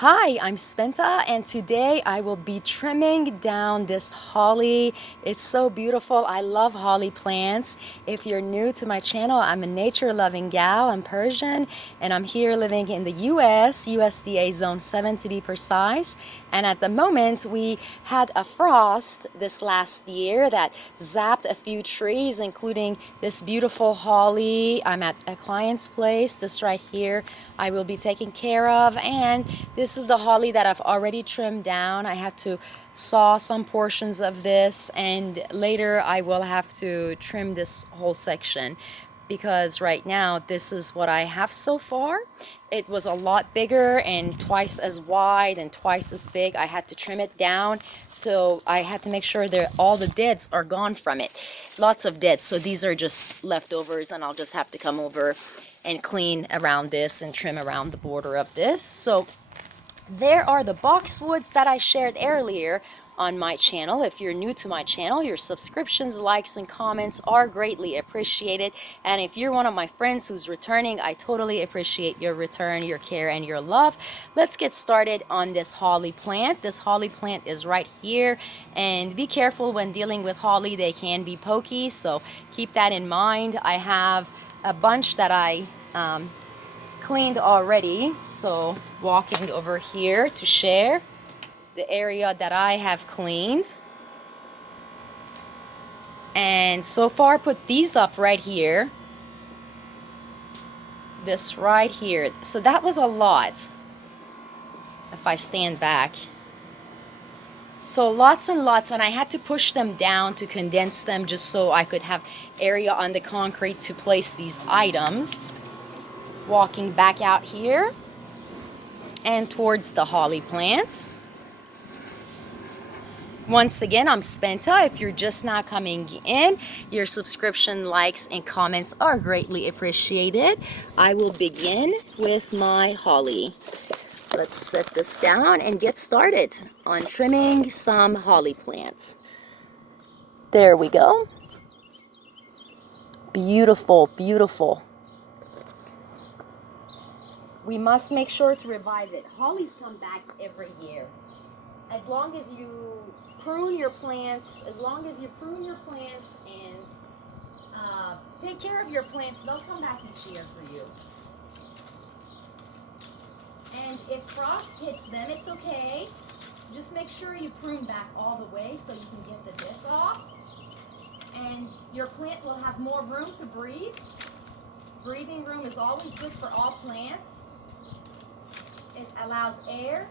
Hi, I'm Spenta, and today I will be trimming down this holly. It's so beautiful. I love holly plants. If you're new to my channel, I'm a nature-loving gal. I'm Persian, and I'm here living in the US, USDA Zone 7 to be precise. And at the moment, we had a frost this last year that zapped a few trees, including this beautiful holly. I'm at a client's place. This right here I will be taking care of, and this is the holly that I've already trimmed down. I had to saw some portions of this, and later I will have to trim this whole section because right now this is what I have so far. It was a lot bigger and twice as wide and twice as big. I had to trim it down, so I had to make sure that all the deads are gone from it. Lots of deads, so these are just leftovers, and I'll just have to come over and clean around this and trim around the border of this. So there are the boxwoods that I shared earlier on my channel. If you're new to my channel, your subscriptions, likes, and comments are greatly appreciated. And if you're one of my friends who's returning, I totally appreciate your return, your care, and your love. Let's get started on this holly plant. This holly plant is right here, and be careful when dealing with holly. They can be pokey, so keep that in mind. I have a bunch that I cleaned already, so walking over here to share the area that I have cleaned, and so far put these up right here, this right here. So that was a lot if I stand back, so lots and lots, and I had to push them down to condense them just so I could have area on the concrete to place these items. Walking back out here and towards the holly plants. Once again, I'm Spenta. If you're just now coming in, your subscription, likes, and comments are greatly appreciated. I will begin with my holly. Let's set this down and get started on trimming some holly plants. There we go. Beautiful, beautiful. We must make sure to revive it. Hollies come back every year. As long as you prune your plants, and take care of your plants, they'll come back each year for you. And if frost hits them, it's okay. Just make sure you prune back all the way so you can get the bits off. And your plant will have more room to breathe. Breathing room is always good for all plants. It allows air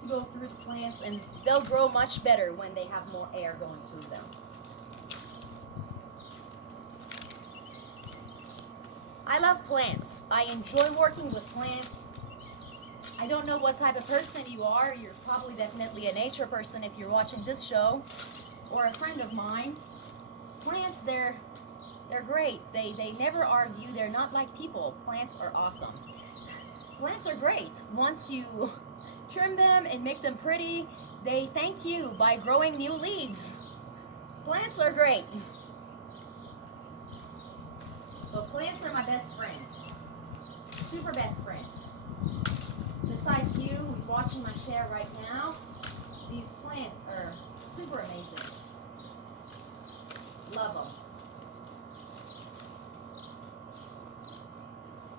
to go through the plants, and they'll grow much better when they have more air going through them. I love plants. I enjoy working with plants. I don't know what type of person you are. You're probably definitely a nature person if you're watching this show, or a friend of mine. Plants, they're great. They never argue. They're not like people. Plants are awesome. Plants are great. Once you trim them and make them pretty, they thank you by growing new leaves. Plants are great. So plants are my best friend. Super best friends. Besides you who's watching my share right now, these plants are super amazing. Love them.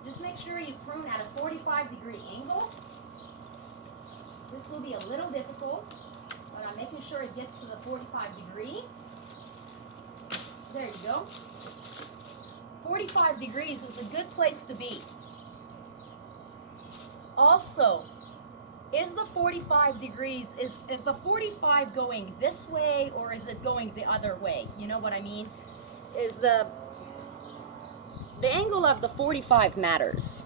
Just make sure you prune at a 45-degree angle. This will be a little difficult, but I'm making sure it gets to the 45-degree. There you go. 45 degrees is a good place to be. Also, is the 45 degrees, is the 45 going this way or is it going the other way? You know what I mean? Is the angle of the 45 matters.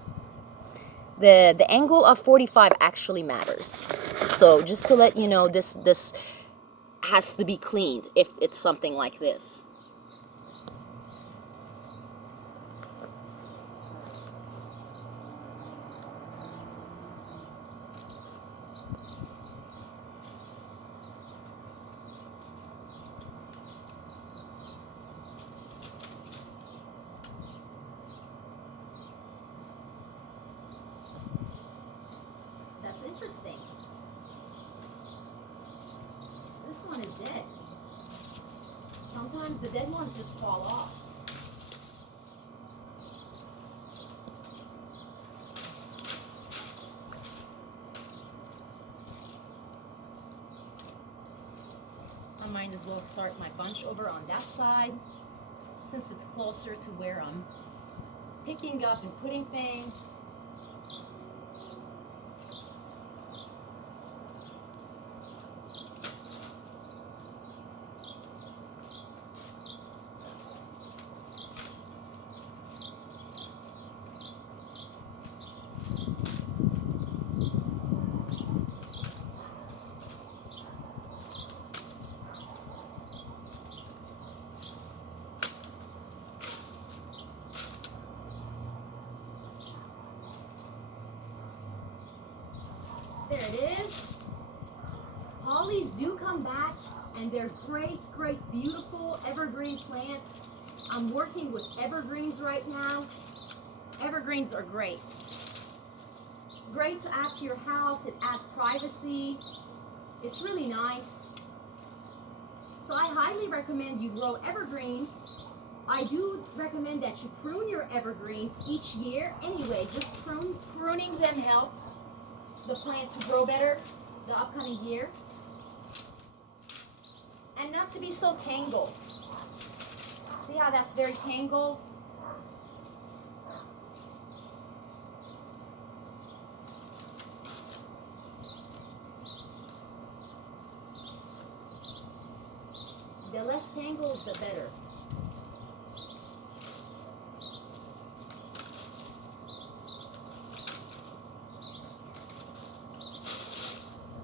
The angle of 45 actually matters. So just to let you know, this has to be cleaned if it's something like this. That's interesting. the dead ones just fall off. I might as well start my bunch over on that side since it's closer to where I'm picking up and putting things. There it is. Hollies do come back, and they're great, great, beautiful evergreen plants. I'm working with evergreens right now. Evergreens are great. Great to add to your house. It adds privacy. It's really nice. So I highly recommend you grow evergreens. I do recommend that you prune your evergreens each year. Anyway, just pruning them helps the plant to grow better the upcoming year. And not to be so tangled. See how that's very tangled? The less tangles, the better.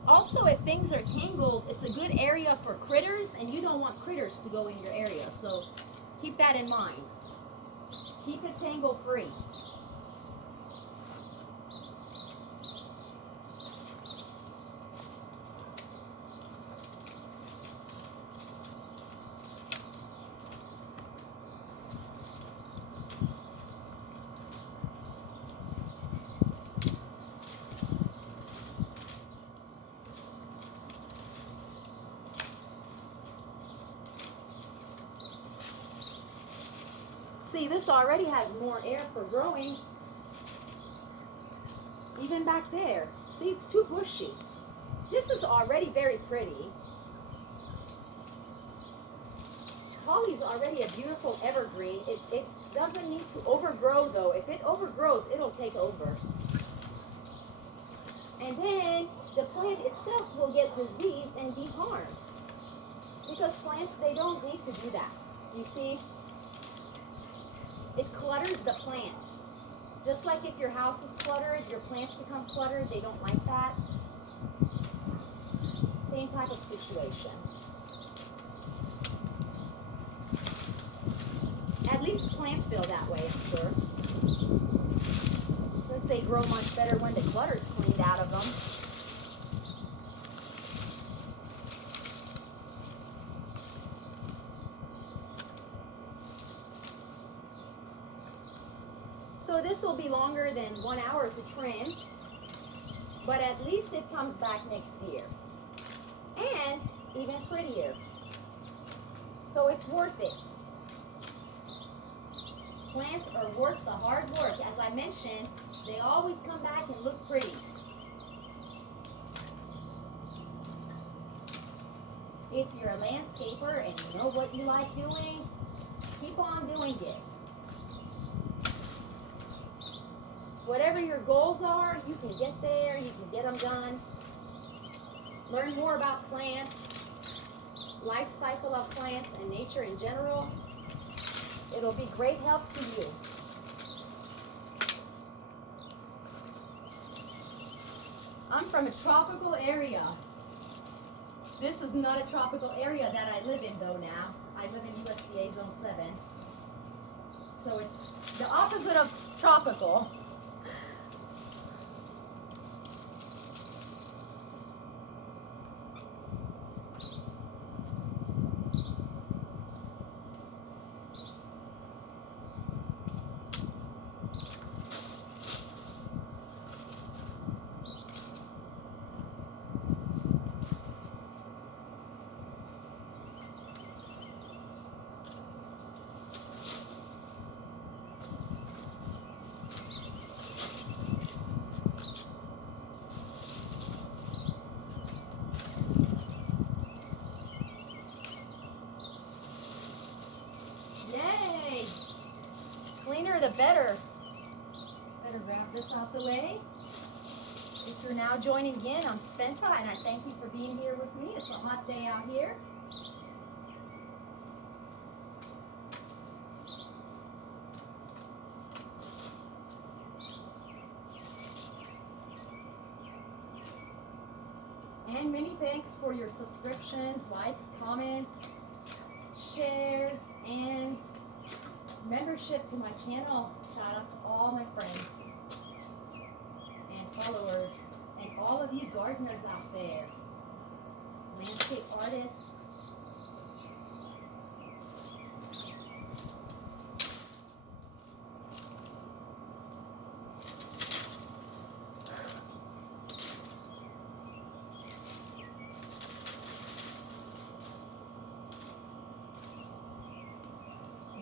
Also, if things are tangled, it's a good area for critters, and you don't want critters to go in your area, so keep that in mind. Keep it tangle free. See, this already has more air for growing. Even back there. See, it's too bushy. This is already very pretty. Holly's already a beautiful evergreen. It doesn't need to overgrow though. If it overgrows, it'll take over. And then the plant itself will get diseased and be harmed. Because plants, they don't need to do that. You see? It clutters the plant. Just like if your house is cluttered, your plants become cluttered. They don't like that. Same type of situation. At least plants feel that way, I'm sure. Since they grow much better when the clutter's cleaned out of them. So this will be longer than 1 hour to trim, but at least it comes back next year. And even prettier. So it's worth it. Plants are worth the hard work. As I mentioned, they always come back and look pretty. If you're a landscaper and you know what you like doing, keep on doing it. Whatever your goals are, you can get there, you can get them done. Learn more about plants, life cycle of plants, and nature in general. It'll be great help to you. I'm from a tropical area. This is not a tropical area that I live in though now. I live in USDA Zone 7. So it's the opposite of tropical. better grab this out the way. If you're now joining in, I'm Spenta, and I thank you for being here with me. It's a hot day out here. And many thanks for your subscriptions, likes, comments, shares, and membership to my channel. Shout out to all my friends and followers and all of you gardeners out there, landscape artists.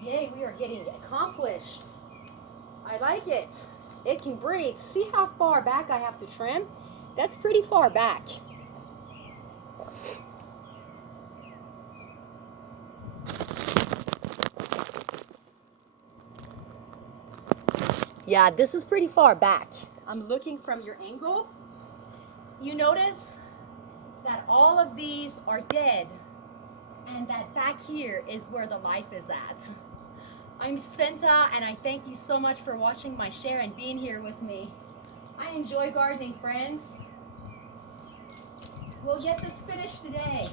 Yay, we are getting accomplished. I like it. It can breathe. See how far back I have to trim? That's pretty far back. Yeah, this is pretty far back. I'm looking from your angle. You notice that all of these are dead, and that back here is where the life is at. I'm Spenta, and I thank you so much for watching my share and being here with me. I enjoy gardening, friends. We'll get this finished today.